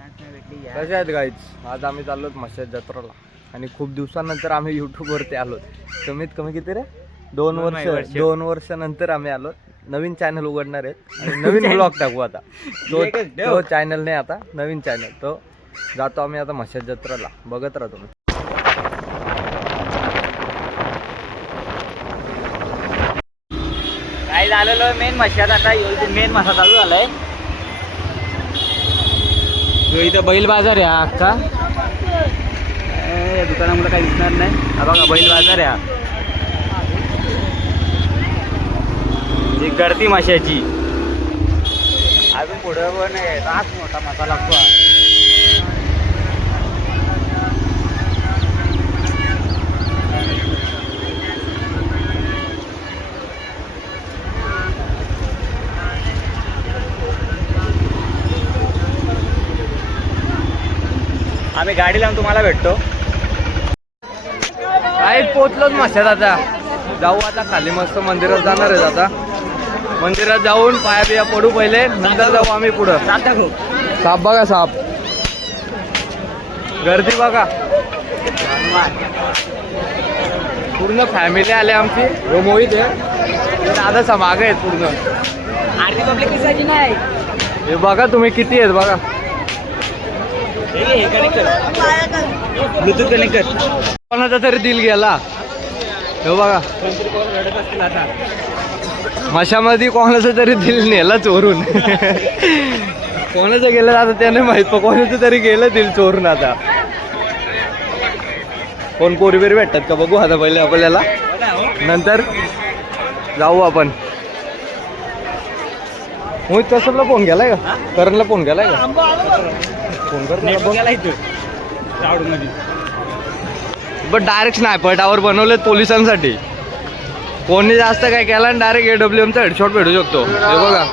कसे आहेत गाईज? आज आम्ही चाललोत मशाद जत्रेला आणि खूप दिवसानंतर आम्ही यूट्यूबवरती आलोत. कमीत कमी किती रे? 2 वर्षानंतर आम्ही आलो. नवीन चॅनल उघडणार आहेत आणि नवीन ब्लॉग टाकू आता. तो चॅनल नाही, आता नवीन चॅनल. तो जातो आम्ही आता मशाद जत्रेला. बघत राहा तुम्ही. काय झालेलं मेन मशाद, आता मेन मसा चालू झालाय. इथं बैल बाजार आहे हा अख्खा. या दुकानामुळे काही दिसणार नाही. हा बघा बैल बाजार आहे हा. ही गर्दी माशाची. अजून पुढं पण रास मोठा मसा लागतो हा. आम्ही गाडी लावून तुम्हाला भेटतो. काय पोचलोच मशाद. आता जाऊ आता खाली मस्त मंदिरात जाणार आहेत. आता मंदिरात जाऊन पाया बिया पडू पहिले, नंतर जाऊ आम्ही पुढं. साप बघा, साप. गर्दी बघा, पूर्ण फॅमिली आली आमची. हो मोहित आहे, दादा मागे आहेत पूर्ण. आरती पब्लिक दिसायची नाही. हे बघा तुम्ही किती आहेत बघा. ब्लूटूथ कनेक्ट कर. कोणाचा तरी दिल गेला. हे बघा, मशामध्ये कोणाचं तरी दिल नेला चोरून. कोणाचं गेलं आता त्याने माहित, पण कोणाचं तरी गेलं दिल चोरून. आता कोण पोरी बिरी भेटतात का बघू आता पहिले आपल्याला, नंतर जाऊ आपण. मोहित कसरला फोन गेलाय का? करणला फोन गेलाय का? फोन कर बट डायरेक्ट स्नायपर टावर बनवलेत पोलिसांसाठी. कोणी जास्त काय केला आणि डायरेक्ट AWMचा हेडशॉट भेटू शकतो. हे बघा,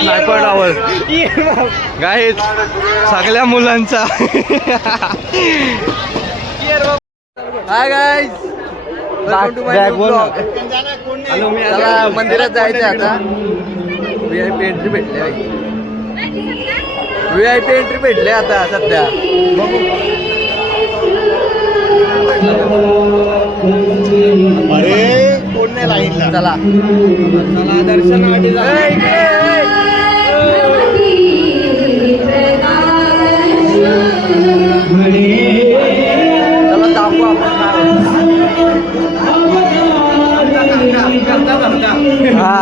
स्नायपर टावर गाईज सगळ्या मुलांचा. हाय गाईज, मंदिरात जायचं आता. VIP एंट्री भेटले, VIP एंट्री भेटले आता सध्या. बघू. अरे कोण नाही लाईनला. चला चला दर्शनासाठी चला दाखवू आपण. हा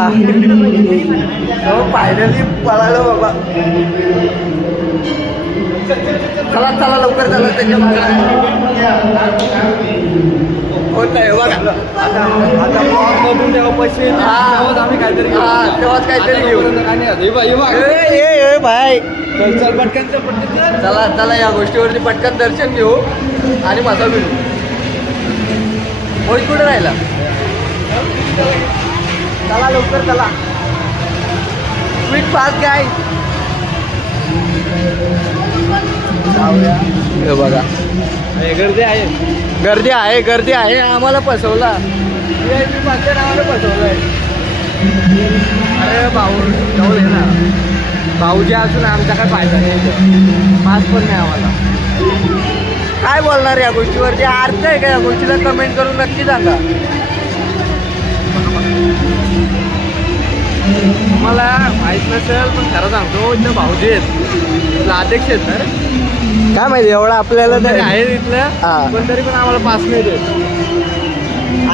फायनली पळालो बाबा. चला चला लवकर चला. त्याच्या होत नाही बघा. आता बघून तेव्हा पैसे आम्ही काहीतरी, तेव्हाच काहीतरी घेऊ. भाई चल पटकन चला चला, या गोष्टीवरती पटकन दर्शन घेऊ आणि मसा मिळू. होय कुठे राहिला? चला लवकर चला, क्विक फास्ट गाय. हे बघा, गर्दी आहे, गर्दी आहे, गर्दी आहे. आम्हाला फसवला. VIP पाचच्या नावाने फसवलंय. अरे भाऊ जाऊ दे ना. भाऊजी असून आमचा काय फायदा नाही. पास पण नाही आम्हाला. काय बोलणार या गोष्टीवरती? अर्थ आहे का या गोष्टीला? कमेंट करून नक्की सांगा. तुम्हाला माहीत नसेल पण खरं सांगतो, इथं भाऊजी आहेत, अध्यक्ष आहेत ना. काय माहिती एवढं आपल्याला तरी आहे इथलं, पण तरी पण आम्हाला पास नाही देत.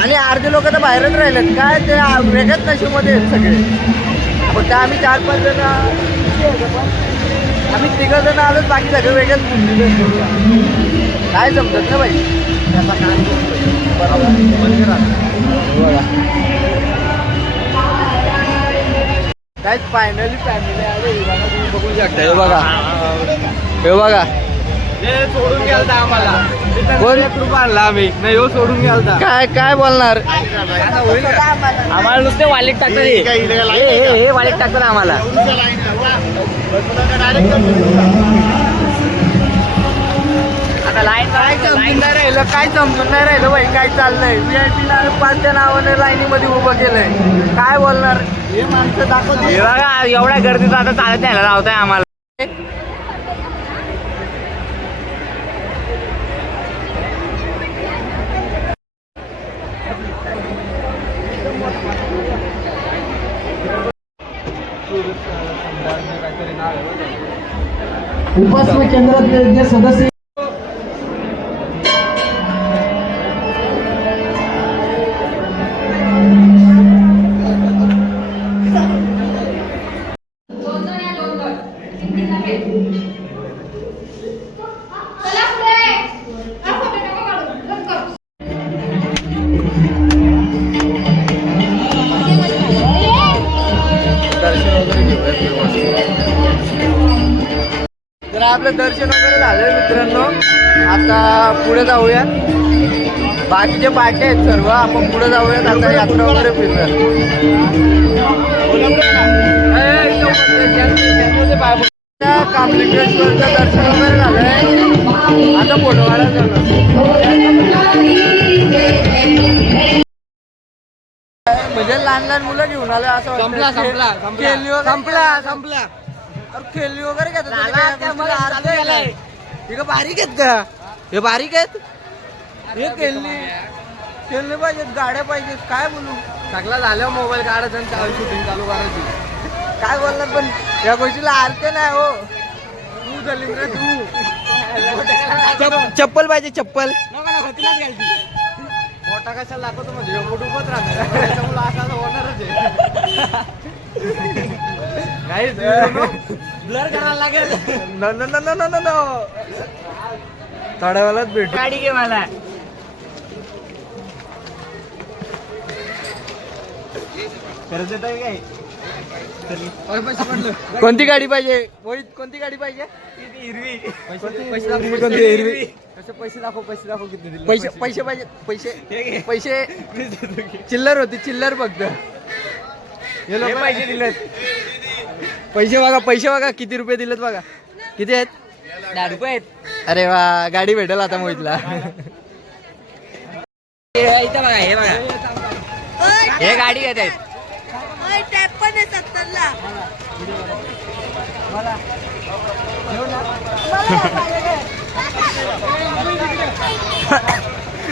आणि अर्धे लोक तर बाहेरच राहिलेत. काय ते वेगळ्याच नशेमध्ये आहेत सगळे. फक्त आम्ही 4-5 जण, आम्ही 3 जण आलोच, बाकी सगळे वेगळेच. काय समजत ना बाई. काय फायनली फॅमिली आली. बघू शकता. हे बघा, हे बघा. सोडून गेलता आम्हाला. कोण कृपा आणला आम्ही नाही. हो सोडून गेलता. काय काय बोलणार? आम्हाला नुसते वालेट टाकतात. हे वालेट टाकतात आम्हाला. आता लाईन काय समजून नाही राहिलं, काय समजून नाही राहिलं बाई. काय चाललंय? VIP पाचच्या नावाने लाईनीमध्ये उभं केलंय. काय बोलणार? हे माणसं दाखवत बघा, एवढ्या गर्दीत आता चालत न्यायला लावताय आम्हाला. उपासना केंद्रातले जे सदस्य दर्शन वगैरे घेऊयात. तर आपलं दर्शन वगैरे झालंय मित्रांनो. आता पुढे जाऊयात. बाकीचे पाटे आहेत सर्व, आपण पुढे जाऊयात. आता यात्रा वगैरे फिरूयात. कामलिंगेश्वरचं दर्शन वगैरे झालंय. आता फोटो काढायला म्हणजे लहान लहान मुलं घेऊन आले असं संपला खेळणी वगैरे घेतात. हे बारीक आहेत का? हे बारीक आहेत. हे खेळणी पाहिजेत, गाड्या पाहिजेत. काय बोलू? सगळा झाल्यावर मोबाईल काढायचा आणि चालू शूटिंग चालू करायची. काय बोलणार पण या गोष्टीला अर्थ नाही हो. तू झाली रे तू. चप्पल पाहिजे, चप्पल. मोठा कशाला दाखवतो म्हणजे मोठ उभत राहणार त्याच्यामुळे असं होणारच आहे. काहीच ब्लर करायला लागेल. थोड्या वेळात भेटू. गाडी घे मला. कोणती गाडी पाहिजे? कोणती गाडी पाहिजे? हिरवी. पैसे दाखव. कोणती हिरवी? पैसे दाखव. किती दिले? पैसे पाहिजे. पैसे चिल्लर होती, चिल्लर फक्त. हे पैसे दिलेत. पैसे बघा किती रुपये दिलेत बघा. किती आहेत? 10 रुपये आहेत. अरे वा, गाडी भेटेल आता मोहितला. इथं बघा, हे बघा, हे गाडी घेत आहेत.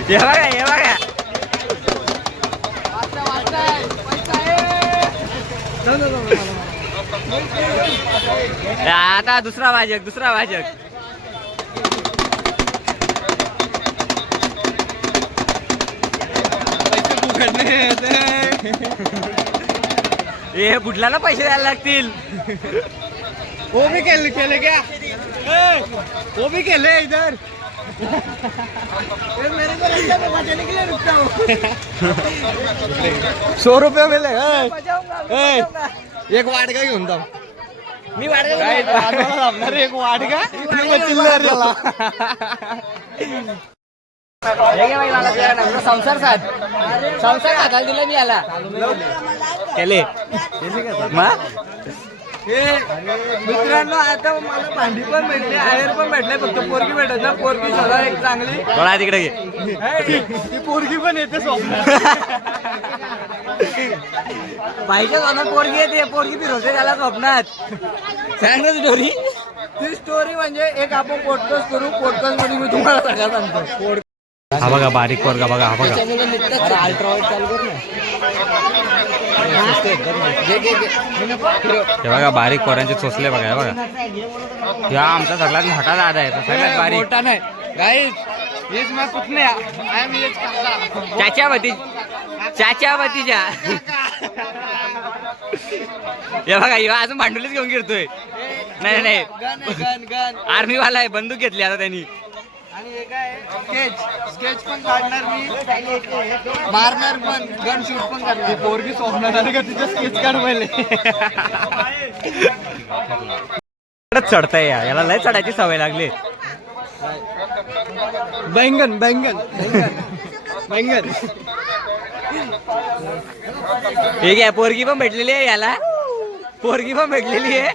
हे बघा. आता दुसरा भाजक. हे बुडल्याला पैसे द्यायला लागतील. वो भी खेले क्या? वो भी खेले इधर. मेरे को लगता है बचाने के लिए रुकता हूँ. 100 रुपये मिले. एक वाटका घेऊन जाऊ. मी वाढ एक वाटका चिल्लर दिला. संसार साधायला दिला मी याला. केले मित्रांनो, आता मला भांडी पण भेटली, आयर पण भेटले. फक्त पोरगी भेटत ना. पोरगी सगळं एक चांगली. थोडा तिकडे घे. ती पोरगी पण येते बाईच्या स्वप्नात पोरगी येते. पोरगी फिरवते त्याला स्वप्नात. सांग ना स्टोरी. ती स्टोरी म्हणजे एक आपण पॉडकास्ट करू. पॉडकास्ट मध्ये मी तुम्हाला सगळं सांगतो. हा बघा बारीक पोरगा बघा. हा बघा अल्ट्रावाईट चालू कर ना. हे बघा बारीक पोरांचे चोचले बघा. हे बघा, या आमचा सगळ्यात मोठा दादा आहे. सगळ्यात बारीक. मोठा नाही गाईज. हेच मग कुठ नाही. आय एम हेच चाच्यावतीच्या. हे बघा, अजून भांडुलीच घेऊन गिरतोय. नाही गन आर्मी वाला आहे. बंदूक घेतली आता त्यांनी. आणि हे काय स्केच पण काढणार मी. मारणार पण. गन शूट पण करणार. पोरगी सोडणार आणि का तिचं स्केच काढ पहिले. चढताय याला लय चढायची सवय लागली. बैंगन हे घ्या. पोरगी पण भेटलेली आहे याला. पोरगी पण भेटलेली आहे.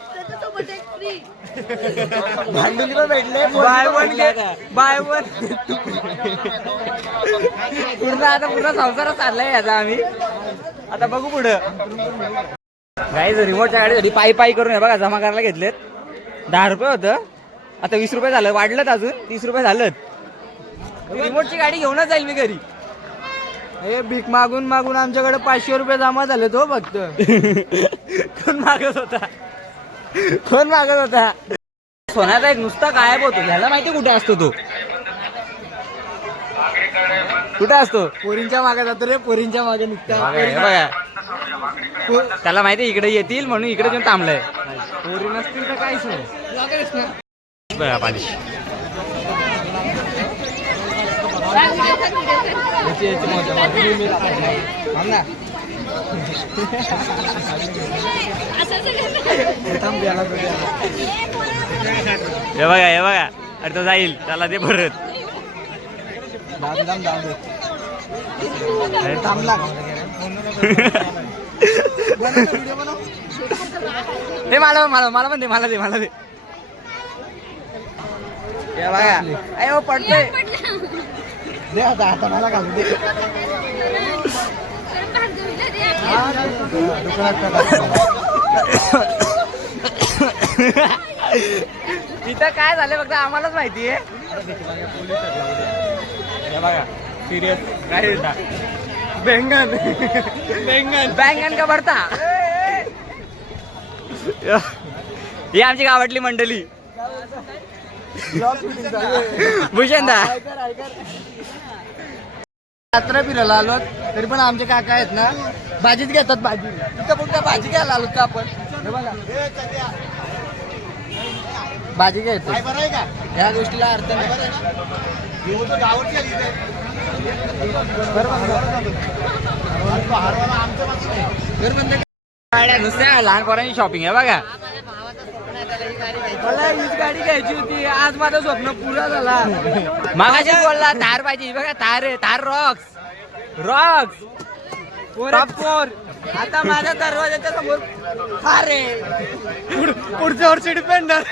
भांडुली पण भेटले. बाय वन पूर्ण संसारच चाललाय याचा. आम्ही आता बघू पुढं. गाईज रिमोटच्या गाडीसाठी पायी करून हे बघा जमा करायला घेतलेत. 10 रुपये होतं, आता 20 रुपये झालं. वाढलं अजून 30 रुपये झालं. रिमोटची गाडी घेऊनच जाईल मी घरी. हे भीक मागून आमच्याकडे 500 रुपये जमा झाले तो फक्त. कोण मागत होता? कोण मागत होता? सोन्याचा एक नुसता गायब होतो, ह्याला माहिती कुठे असतो तो? कुठे असतो? पोरींच्या मागे जातो रे, पोरींच्या मागे निघता. बघा त्याला माहिती इकडे येतील म्हणून इकडे येऊन थांबलंय. पोरी नसतील तर काहीच नाही. बघा पाणी. हे बघा हे बघा, अरे तो जाईल, त्याला ते परत ते मला मला मला पण दे, मला दे, मला दे. हे बघा, अयो पडतोय. दे आता, आता मला घालू दे. इथं काय झालं फक्त आम्हालाच माहिती आहे. हे बघा सिरियस काय होता, बेंगन बेंगन बँगन का भरता. ही आमची गावातली मंडळी. भूषणदा यात्रा फिरायला आलो तरी पण आमचे काका आहेत ना भाजीच घेतात. भाजी इथं फक्त भाजी घ्यायला आलो का आपण? हे बघा भाजी घ्यायचं, या गोष्टीला अर्थ नाही. नुसत्या लहान पोरांची शॉपिंग आहे बघा. मला हीच गाडी घ्यायची होती, आज माझं स्वप्न पुरा झाला. मागाशी बोलला थार पाहिजे, बघा थार आहे, Thar Roxx Roxx top four. आता माझ्या दरवाजाच्या समोर अरे पुढच्या वर्षी डिपेंडर.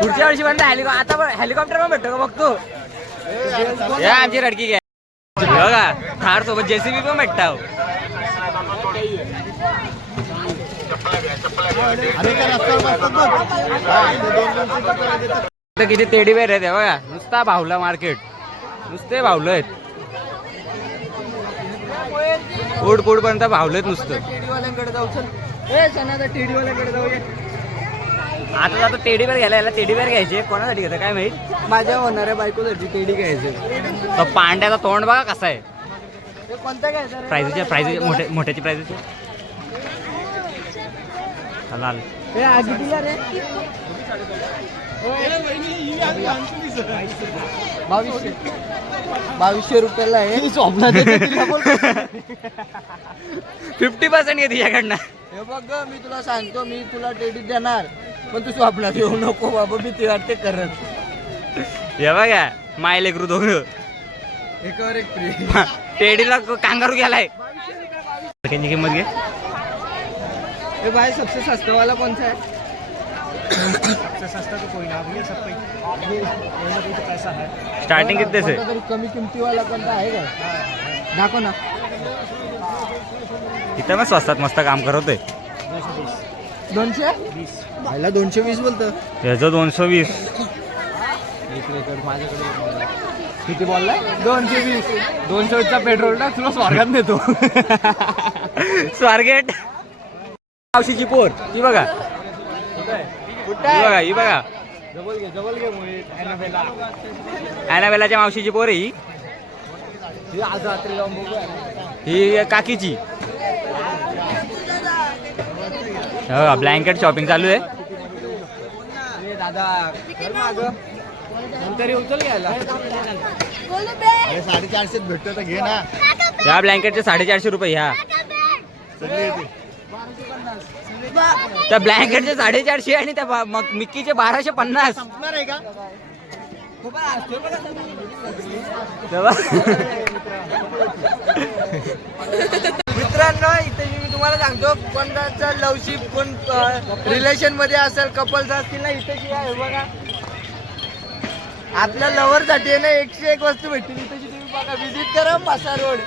पुढच्या वर्षी म्हणता आता हेलिकॉप्टर पण भेटतो का बघतो. या आमची रडकी घ्या बघा, थार सोबत जेसीबी पण भेटतो. किती टेडी बेर आहेत बघा, नुसता भावला मार्केट, नुसते भावलं आहेत. कोड कोड पर्यंत भावलेत नुसतं. टेडीवाल्यांकडे जाऊ चल. ए सणाचा टेडीवाल्यांकडे जाऊया. आता जातो टेडी बेर घ्यायला, याला टेडी बेर घ्यायचे. कोणासाठी घेतं काय माहित. माझ्या होणाऱ्या बायकोसाठी टेडी घ्यायचं. तो पांड्याचा तोंड बघा कसा आहे. कोणता घ्यायचा रे? प्राइजेस मोठ्याची प्राइजेस लाल. ए आधी दिला रे. 2200 रुपयाला आहे. स्वप्नात 50% येते याकडनं. हे बघ ग, मी तुला सांगतो, मी तुला टेडी देणार पण तू स्वप्नात येऊ नको बाबा, मी ते वाटते करत. हे बघा माय लेकरू दोघं एकावर एक फ्री. टेडीला कांगारू गेलाय. त्यांची किंमत घे. ए भाई सबसे सस्ता वाला कौन सा है? स्टार्टिंग किती आहे. तरी कमी किमतीवाला कोणता आहे का? दाखव ना. इथं मग स्वस्तात मस्त काम करतोय. 220 भाईला 220 बोलतं. त्याचं 220. किती बोललाय? 220. 220चा पेट्रोल टाक, तुला स्वर्गात नेतो. स्वारगेट मावशीची पोर ती बघा, ही बघा, ही बघा जवळ घे मोहित. ॲनाबेलाच्या मावशीची पोर आहे ही. ही आज रात्री जाऊन बघू. ही काकीची. हो ब्लँकेट शॉपिंग चालू आहे. दादा तरी उचल घ्यायला. 450 भेटतो तर घे ना. या ब्लँकेटचे 450 रुपये ह्या. त्या ब्लँकेटचे 450 आणि त्या मिक्कीचे 1250. मित्रांनो, इथे मी तुम्हाला सांगतो, कोणाचा लवशिप कोण रिलेशन मध्ये असेल, कपल्स असतील ना, इथे आहे बघा. आपल्या लवर साठी ना 101 वस्तू भेटतील. इथे तुम्ही बघा, विजिट करा मासा रोड,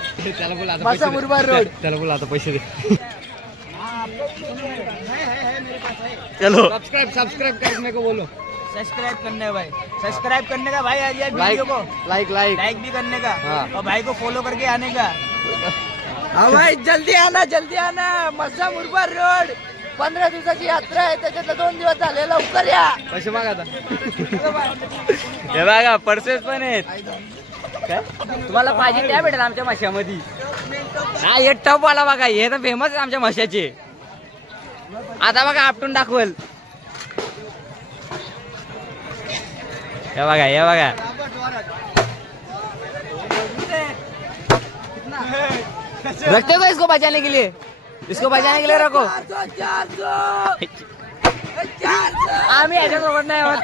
मासा मुरबाड रोड. त्याला बोला आता पैसे दे. चलो सब्सक्राइब करने को बोलो. सब्सक्राइब करने का भाई, सब्सक्राइब करने का भाई, आज यार वीडियो को लाइक लाइक भी करने का हाँ. और भाई को फॉलो करके आने का. भाई जल्दी आना मस्सा मुरबाड रोड 15 दिवसाची यात्रा आहे त्याच्यातलं 2 दिवस झाले लवकर या पैसे मागा आता हे बघा पर्सेस पण आहेत काय तुम्हाला पाहिजे त्या भेटेल आमच्या माशामध्ये हा हे टप वाला बघा हे तर फेमस आहे आमच्या माशाचे आता बघा आपटून दाखवल हे बघा रखते हो इसको बचाने के लिए रखो आम्ही याच्यासोबत नाही होत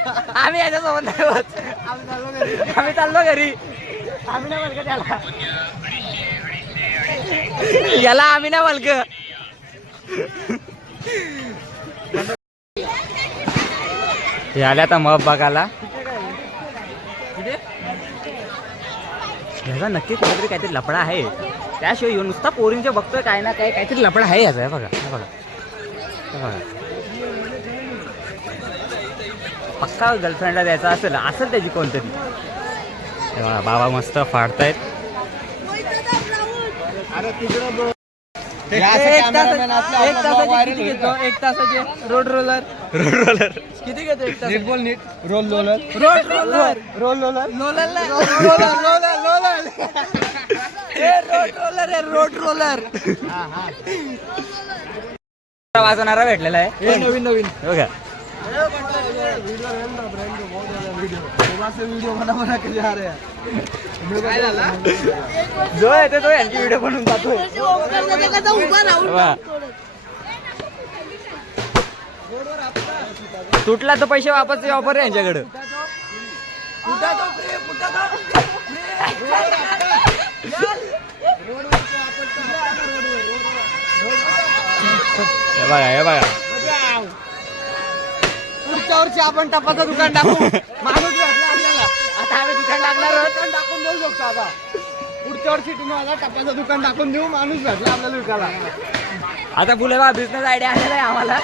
आम्ही चाललो घरी आम्ही नाही बोलक त्याला याला आम्ही नाही बोलक हे आले आता मग बघायला ह्याचा नक्की कुठेतरी काहीतरी लफडा आहे त्याशिवाय येऊन नुसता पोरींचे बघतोय काय ना काय काहीतरी लफडा आहे याचा हे बघा पक्का गर्लफ्रेंडला द्यायचा असेल त्याची कोणतरी हे बघा बाबा मस्त फाडतायत एक तासाचे रोड रोलर किती घेतो एक तास बोल नीट रोल रोलर रोड रोलर वाजवणारा भेटलेला आहे नवीन बघा जो येते तो यांची व्हिडिओ बनवून जातो तुटला तर पैसे वापस ऑफर आहे यांच्याकडे हे बघा पुढच्या वर्षी आपण टपाचं दुकान टाकू माणूस भेटला आपल्याला आता आम्ही दुकान टाकणार आहोत टाकून देऊ शकतो आता पुढच्या वर्षी तुम्हाला टपाचं दुकान टाकून देऊ माणूस भेटला आपल्याला विकायला आता फुले बा बिझनेस आयडिया आलेला आहे आम्हाला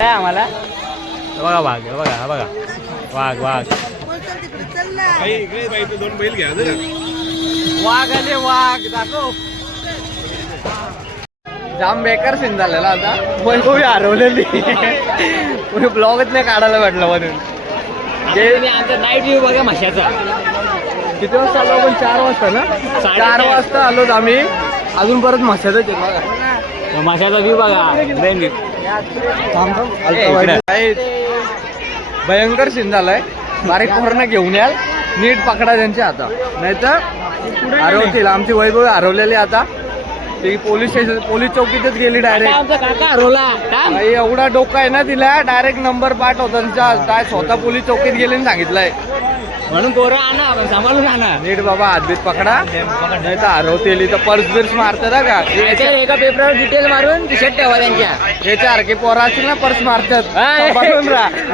हे बघा वाघ वाघ दोन बैल घ्या वाघ आले वाघ दाखव जाम बेकार सीन झालेला आता वैभवी हरवलेली ब्लॉगच नाही काढायला भेटलं म्हणून आमचा नाईट व्ह्यू बघा माशाचा किती वाजता आलो आपण 4 वाजता ना 4 वाजता आलोत आम्ही अजून परत माशाचं माशाचा व्ह्यू बघा भयंकर सीन झालाय बारीक पोरांना घेऊन याल नीट पकडा त्यांच्या आता नाहीतर हरवतील आमची वैभव हरवलेली आता ती पोलीस चौकीतच गेली डायरेक्ट काका हरवला एवढा डोका आहे ना तिला डायरेक्ट नंबर पाठ होता काय स्वतः पोलीस चौकीत गेले आणि सांगितलंय म्हणून पोरं आणा सांभाळून आणा नीट बाबा हातबीत पकडा नाही तर हरवतील तर पर्स बिर्स मारतात ना का एका पेपरवर डिटेल मारून टी शर्ट ठेवा त्यांच्या याच्या सारखे पोरं असतील ना पर्स मारतात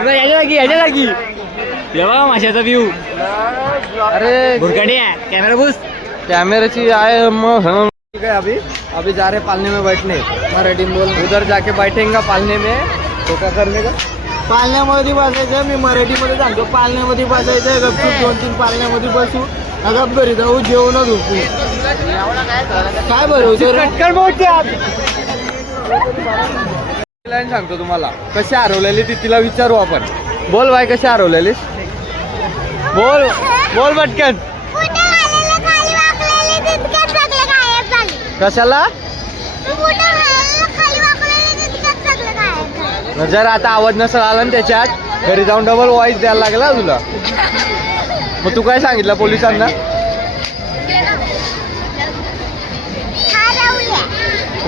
याच्या जागी बघा माशाचा व्ह्यू अरे भुरकडी कॅमेरा बूस कैमरे आए मग ठीक है अभी जा रहे पालने में बैठने मराठी बोल उधर जाके बैठेंगे पालने में तो क्या करने का पालण्यामध्ये बसायचं मी मराठीमध्ये सांगतो पालण्यामध्ये बसायचं गपचूप 2-3 पालण्यामध्ये बसू गप घरी जाऊ जेवण झोपू काय लाईन सांगतो तुम्हाला कशी हरवलेली ती तिला विचारू आपण बोल बाय कशी हरवलेलीस बोल पटकन कशाला जर आता आवाज नसेल आला ना त्याच्यात घरी जाऊन डबल वॉइस द्यायला लागला तुला मग तू काय सांगितलं पोलिसांना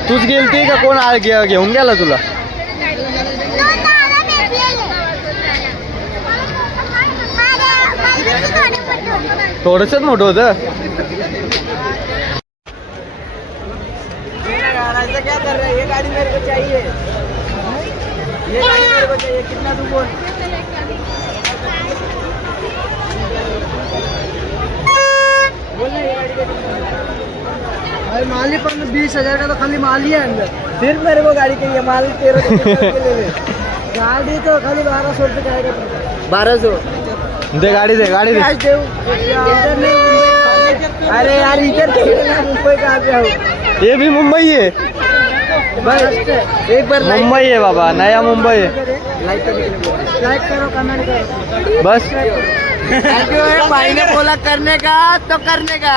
तूच गेलती का कोण घेऊन गेला तुला थोडंसंच मोठं होतं क्या कर रहे हैं ये गाड़ी मेरे को चाहिए ये गाड़ी मेरे को चाहिए कितना तू बोल भाई माल ही 20,000 का तो खाली माल ही है अंदर सिर्फ मेरे को गाड़ी चाहिए माल 1300 के ले गाड़ी तो खाली 1200 रुपये का आएगा 1200 दे गाड़ी दे कैश दे अरे यार इधर मुंबई का आगे हो ये भी मुंबई है, एक बार मुंबई है बाबा, नया मुंबई है. लाइक करो कमेंट करो बस थैंक यू भाई ने बोला करने का तो करने का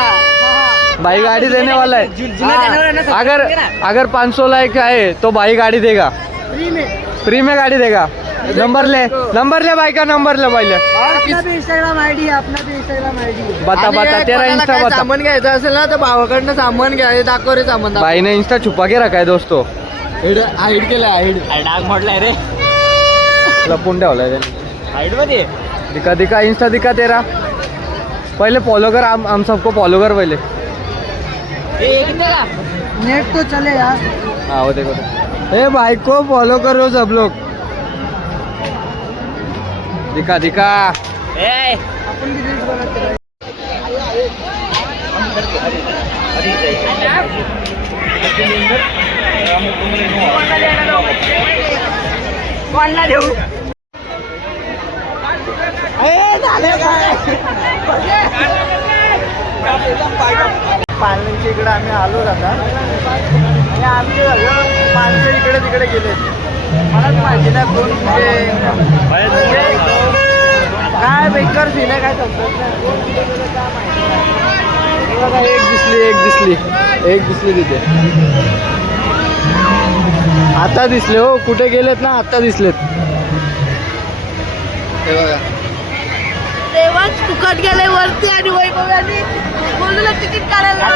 भाई गाड़ी देने वाला है. जुना चॅनल आहे ना सबस्क्राइब अगर करा. अगर 500 लाइक आए तो भाई गाड़ी देगा, फ्री में फ्री में गाड़ी देगा. नंबर ले भाई का, नंबर ले भाई ले. अपना भी इंस्टाग्राम आईडी है, अपना भी इंस्टाग्राम आईडी है. बता आणि बता तेरा कोणाला इंस्टा काय बता. सामान घ्यायचं असेल ना तर भावाकडनं सामान घ्या. हे दाखव रे सामान दाखव. भाई ने इंस्टा छुपा के रखा है दोस्तों, हाईड केलं हाईड. डाग म्हटलाय रे लपून ठेवलाय त्याने. हाईट मध्ये दिखा दिखा इंस्टा दिखा तेरा. पहले फॉलो कर, हम सबको फॉलो कर पहले. नेट तो चले यार. हाँ वो देखो. ए भाई को फॉलो करो सब लोग. दिखा दिखा. ए कोणला देऊ पालण्याच्या इकडे आम्ही आलो आता आणि आमचे माणसं इकडे तिकडे गेले. मलाच माहिती नाही कोण म्हणजे काय बेकार सीन आहे काय समजत नाही. कोण कुठे गेलं काय माहिती नाही. हे बघा, एक दिसली तिथे. आता दिसले हो, कुठे गेलेत ना, आता दिसलेत. हे बघा. तेव्हाच फुकट गेले वरती आणि वैभवानी बोलूला तिकीट काढायला.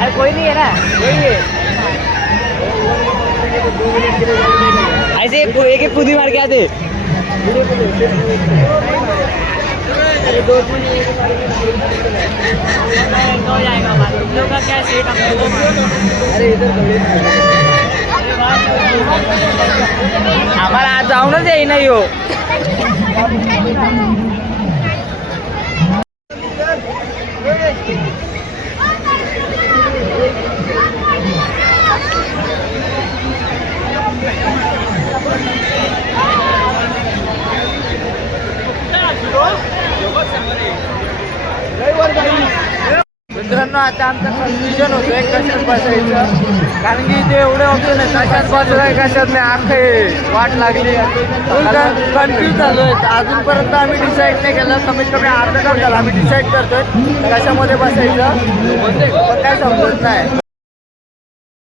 अरे कोई नहीं है ना, कोई है ऐसे एक एक खुदी मार के आते. आम्हाला आज जाऊनच येईना यो. मित्रांनो आता आमचं कन्फ्युजन होतोय कशात बसायचं, कारण की इथे एवढे ऑप्शन आहेत. कशात बसलाय कशात नाही, अख्खे वाट लागली. कन्फ्यूज झालोय. अजूनपर्यंत आम्ही डिसाईड नाही केलं. कमीत कमी अर्धा तास झाला आम्ही डिसाईड करतोय कशामध्ये बसायचं, पण काय समजत नाही.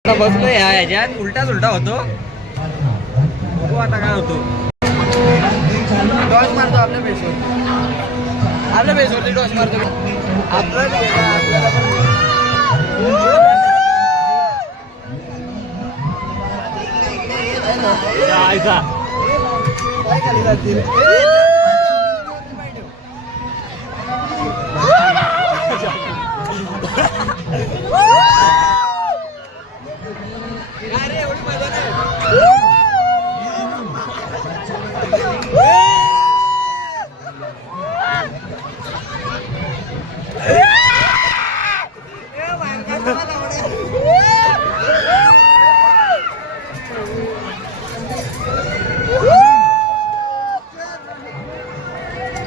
आता बसलो ह्याच्यात उलटाच उलटा होतो. बघू आता काय होतो. डॉस मारतो आपल्या बेसवर, आपल्या बेसवरती डॉस मारतो. आपल्याला पण ऐका काय खाली जातील.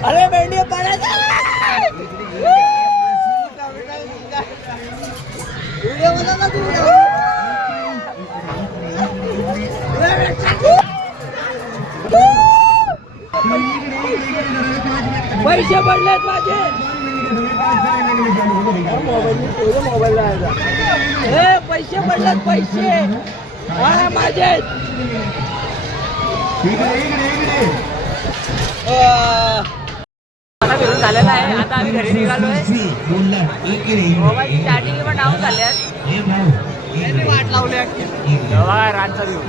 अरे मेंढी पाण्यात व्हिडिओ बनव ना तू. पैसे पडलेत माझे. मोबाईल हे पैसे पडलेत, पैसे हा माझे. आता फिरून झालेला आहे. आता आम्ही घरी निघालोय. मोबाईलची चार्जिंग पण डाऊन झाल्यात. वाट लावली रातचा व्ह्यू